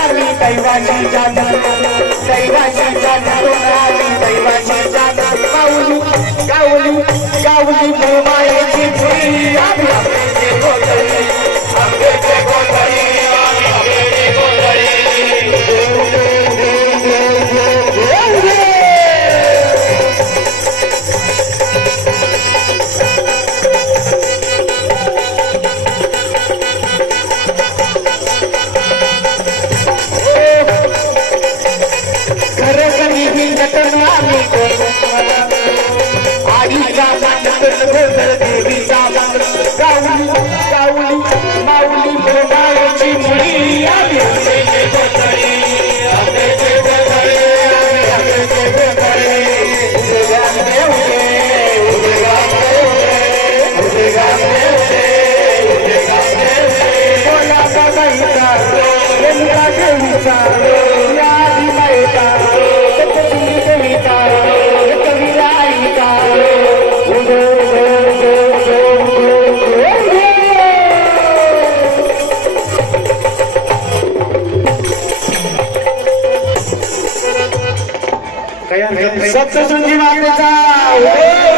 आली दैवाची जादा दैवाची जादा आली दैवाची जादा गाऊलू गाऊलू Sorry. सप्तशृंगी मातेचा.